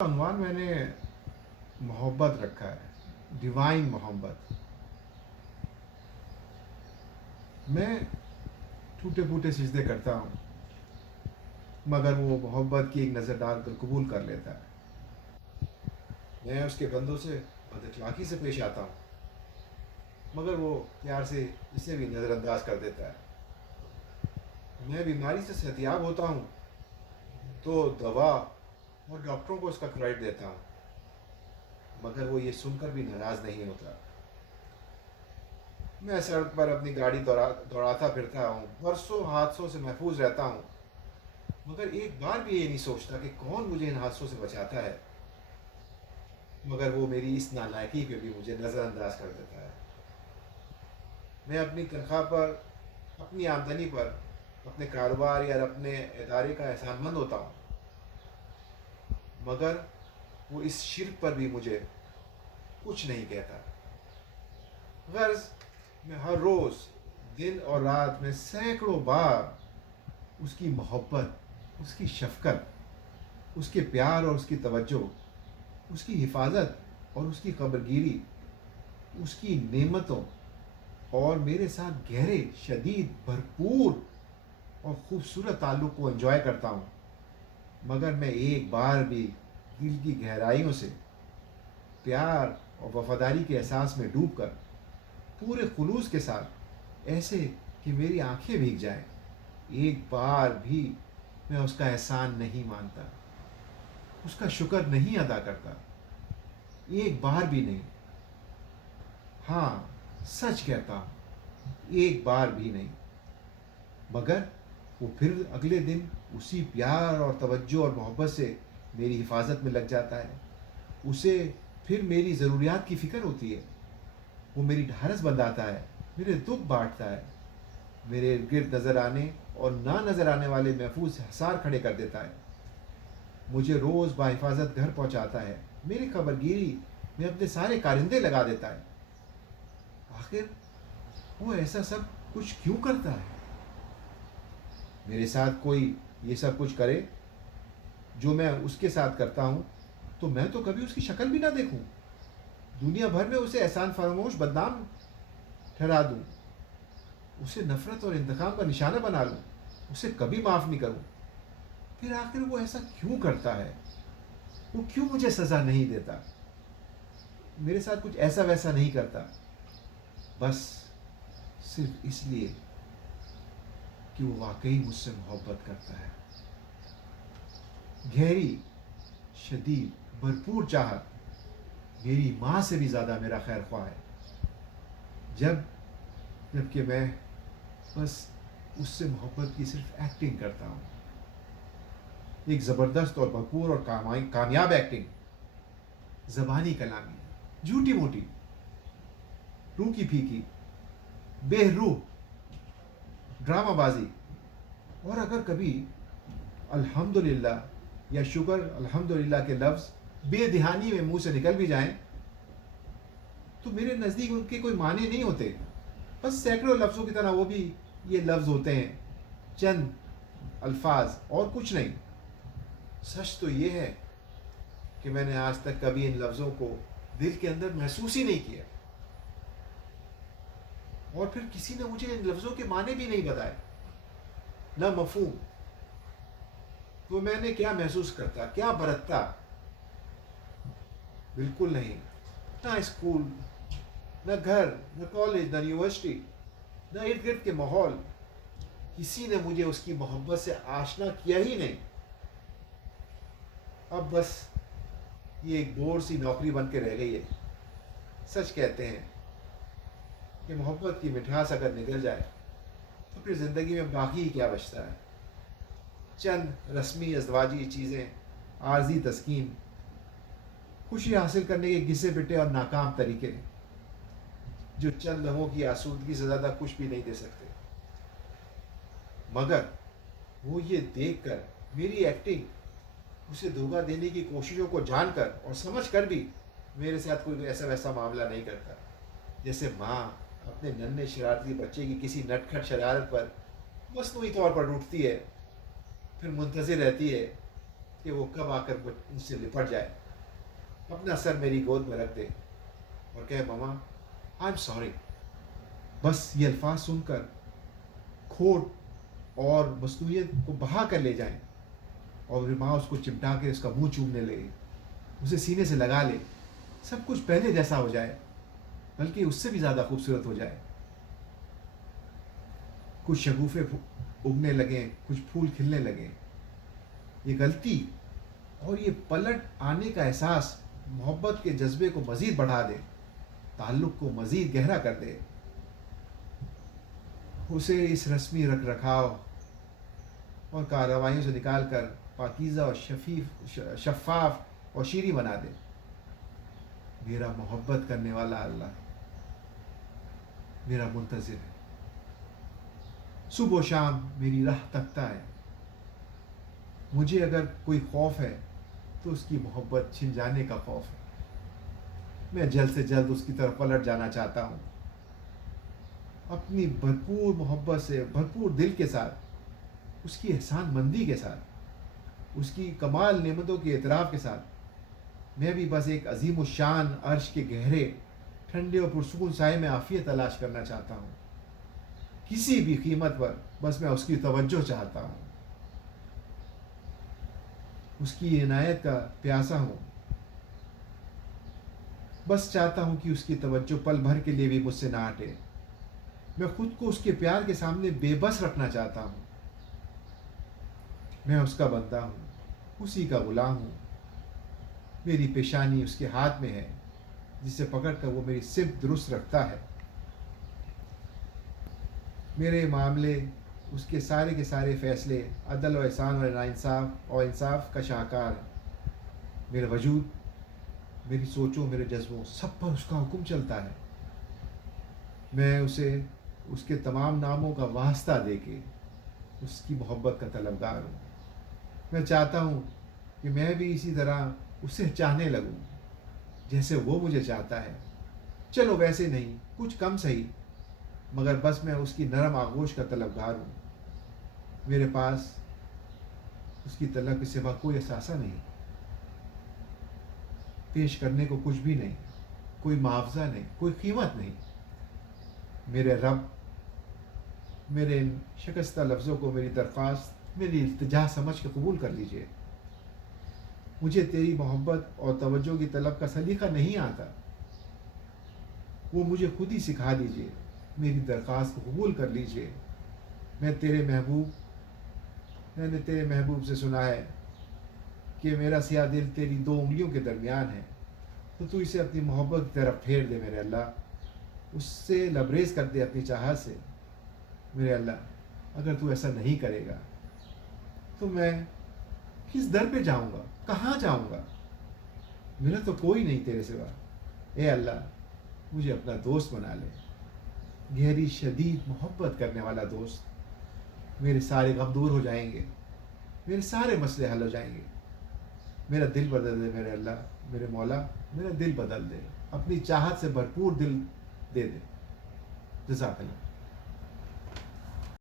عنوان میں نے محبت رکھا ہے، ڈیوائن محبت۔ میں ٹوٹے پھوٹے سجدے کرتا ہوں، مگر وہ محبت کی ایک نظر ڈال کر قبول کر لیتا ہے۔ میں اس کے بندوں سے بد اخلاقی سے پیش آتا ہوں، مگر وہ پیار سے اسے بھی نظر انداز کر دیتا ہے۔ میں بیماری سے صحتیاب ہوتا ہوں تو دوا اور ڈاکٹروں کو اس کا کریڈٹ دیتا ہوں، مگر وہ یہ سن کر بھی ناراض نہیں ہوتا۔ میں سڑک پر اپنی گاڑی دوڑاتا پھرتا ہوں، برسوں حادثوں سے محفوظ رہتا ہوں، مگر ایک بار بھی یہ نہیں سوچتا کہ کون مجھے ان حادثوں سے بچاتا ہے، مگر وہ میری اس نالائکی پہ بھی مجھے نظر انداز کر دیتا ہے۔ میں اپنی تنخواہ پر، اپنی آمدنی پر، اپنے کاروبار یا اپنے ادارے کا احسان مند ہوتا ہوں، مگر وہ اس شرک پر بھی مجھے کچھ نہیں کہتا۔ غرض میں ہر روز دن اور رات میں سینکڑوں بار اس کی محبت، اس کی شفقت، اس کے پیار اور اس کی توجہ، اس کی حفاظت اور اس کی خبرگیری، اس کی نعمتوں اور میرے ساتھ گہرے، شدید، بھرپور اور خوبصورت تعلق کو انجوائے کرتا ہوں، مگر میں ایک بار بھی دل کی گہرائیوں سے پیار اور وفاداری کے احساس میں ڈوب کر پورے خلوص کے ساتھ، ایسے کہ میری آنکھیں بھیگ جائیں، ایک بار بھی میں اس کا احسان نہیں مانتا، اس کا شکر نہیں ادا کرتا، ایک بار بھی نہیں۔ ہاں، سچ کہتا ہوں، ایک بار بھی نہیں۔ مگر وہ پھر اگلے دن اسی پیار اور توجہ اور محبت سے میری حفاظت میں لگ جاتا ہے۔ اسے پھر میری ضروریات کی فکر ہوتی ہے، وہ میری ڈھارس بندھاتا ہے، میرے دکھ بانٹتا ہے، میرے ارد گرد نظر آنے اور نہ نظر آنے والے محفوظ حصار کھڑے کر دیتا ہے، مجھے روز باحفاظت گھر پہنچاتا ہے، میری خبرگیری میں اپنے سارے کارندے لگا دیتا ہے۔ آخر وہ ایسا سب کچھ کیوں کرتا ہے؟ میرے ساتھ کوئی یہ سب کچھ کرے جو میں اس کے ساتھ کرتا ہوں تو میں تو کبھی اس کی شکل بھی نہ دیکھوں، دنیا بھر میں اسے احسان فراموش بدنام ٹھہرا دوں، اسے نفرت اور انتقام کا نشانہ بنا لوں، اسے کبھی معاف نہیں کروں، پھر آخر وہ ایسا کیوں کرتا ہے؟ وہ کیوں مجھے سزا نہیں دیتا، میرے ساتھ کچھ ایسا ویسا نہیں کرتا، بس صرف اس لیے کہ وہ واقعی مجھ سے محبت کرتا ہے۔ گہری، شدید، بھرپور چاہت میری ماں سے بھی زیادہ میرا خیر خواہ ہے، جبکہ میں بس اس سے محبت کی صرف ایکٹنگ کرتا ہوں، ایک زبردست اور بھرپور اور کامیاب ایکٹنگ، زبانی کلامی، جھوٹی موٹی، روکی پھیکی، بے روح، ڈرامہ بازی، اور اگر کبھی الحمدللہ یا شکر الحمدللہ کے لفظ بے دہانی میں منہ سے نکل بھی جائیں تو میرے نزدیک ان کے کوئی معنی نہیں ہوتے، بس سینکڑوں لفظوں کی طرح وہ بھی یہ لفظ ہوتے ہیں، چند الفاظ اور کچھ نہیں۔ سچ تو یہ ہے کہ میں نے آج تک کبھی ان لفظوں کو دل کے اندر محسوس ہی نہیں کیا، اور پھر کسی نے مجھے ان لفظوں کے معنی بھی نہیں بتائے، نہ مفہوم، تو میں نے کیا محسوس کرتا، کیا برتتا؟ بالکل نہیں، نہ اسکول، نہ گھر، نہ کالج، نہ یونیورسٹی، نہ ارد گرد کے ماحول، کسی نے مجھے اس کی محبت سے آشنا کیا ہی نہیں۔ اب بس یہ ایک بور سی نوکری بن کے رہ گئی ہے۔ سچ کہتے ہیں کہ محبت کی مٹھاس اگر نکل جائے تو پھر زندگی میں باقی ہی کیا بچتا ہے؟ چند رسمی ازدواجی چیزیں، عارضی تسکین، خوشی حاصل کرنے کے گھسے پٹے اور ناکام طریقے جو چند لمحوں کی آسودگی سے زیادہ کچھ بھی نہیں دے سکتے، مگر وہ یہ دیکھ کر میری ایکٹنگ، اسے دھوکہ دینے کی کوششوں کو جان کر اور سمجھ کر بھی میرے ساتھ کوئی ایسا ویسا معاملہ نہیں کرتا، جیسے ماں اپنے ننھے شرارتی بچے کی کسی نٹ کھٹ شرارت پر مصنوعی طور پر روٹتی ہے، پھر منتظر رہتی ہے کہ کہ وہ کب آ کر مجھ سے لپٹ جائے، اپنا سر میری گود میں رکھ دے اور کہے ماما آئی ایم سوری. بس یہ الفاظ سن کر کھوٹ اور مصنوعیت کو بہا کر لے جائیں اور میری ماں اس کو چمٹا کے اس کا منہ چومنے لگے، اسے سینے سے لگا لے، سب کچھ پہلے جیسا ہو جائے بلکہ اس سے بھی زیادہ خوبصورت ہو جائے. کچھ شگوفے اگنے لگیں، کچھ پھول کھلنے لگیں. یہ غلطی اور یہ پلٹ آنے کا احساس محبت کے جذبے کو مزید بڑھا دے، تعلق کو مزید گہرا کر دے. اسے اس رسمی رکھ رکھاؤ اور کارروائیوں سے نکال کر پاکیزہ اور شفاف اور شیریں بنا دے. میرا محبت کرنے والا اللہ میرا منتظر ہے، صبح و شام میری راہ تکتا ہے. مجھے اگر کوئی خوف ہے تو اس کی محبت چھن جانے کا خوف ہے. میں جلد سے جلد اس کی طرف پلٹ جانا چاہتا ہوں، اپنی بھرپور محبت سے، بھرپور دل کے ساتھ، اس کی احسان مندی کے ساتھ، اس کی کمال نعمتوں کے اعتراف کے ساتھ. میں بھی بس ایک عظیم الشان عرش کے گہرے ٹھنڈے اور پرسکون سائے میں عافیت تلاش کرنا چاہتا ہوں. کسی بھی قیمت پر بس میں اس کی توجہ چاہتا ہوں، اس کی عنایت کا پیاسا ہوں. بس چاہتا ہوں کہ اس کی توجہ پل بھر کے لیے بھی مجھ سے نہ ہٹے. میں خود کو اس کے پیار کے سامنے بے بس رکھنا چاہتا ہوں. میں اس کا بندہ ہوں، اسی کا غلام ہوں. میری پیشانی اس کے ہاتھ میں ہے جسے پکڑ کر وہ میری سمت درست رکھتا ہے. میرے معاملے، اس کے سارے فیصلے عدل و احسان اور انصاف کا شاہکار ہے. میرا وجود، میری سوچوں، میرے جذبوں، سب پر اس کا حکم چلتا ہے. میں اسے اس کے تمام ناموں کا واسطہ دے کے اس کی محبت کا طلبگار ہوں. میں چاہتا ہوں کہ میں بھی اسی طرح اسے چاہنے لگوں جیسے وہ مجھے چاہتا ہے. چلو ویسے نہیں، کچھ کم صحیح، مگر بس میں اس کی نرم آغوش کا طلبگار ہوں. میرے پاس اس کی طلب کے سوا کوئی اثاثہ نہیں، پیش کرنے کو کچھ بھی نہیں، کوئی معاوضہ نہیں، کوئی قیمت نہیں. میرے رب، میرے ان شکستہ لفظوں کو میری درخواست، میری التجا سمجھ کے قبول کر لیجئے. مجھے تیری محبت اور توجہ کی طلب کا سلیقہ نہیں آتا، وہ مجھے خود ہی سکھا دیجئے. میری درخواست کو قبول کر لیجئے. میں نے تیرے محبوب سے سنا ہے کہ میرا سیاہ دل تیری 2 انگلیوں کے درمیان ہے، تو اسے اپنی محبت کی طرف پھیر دے میرے اللہ. اس سے لبریز کر دے اپنی چاہت سے. میرے اللہ، اگر تو ایسا نہیں کرے گا تو میں کس در پہ جاؤں گا، کہاں جاؤں گا؟ میرا تو کوئی نہیں تیرے سوا. اے اللہ، مجھے اپنا دوست بنا لے، گہری شدید محبت کرنے والا دوست. میرے سارے غم دور ہو جائیں گے، میرے سارے مسئلے حل ہو جائیں گے. میرا دل بدل دے میرے اللہ، میرے مولا، میرا دل بدل دے، اپنی چاہت سے بھرپور دل دے دے. جزاک اللہ.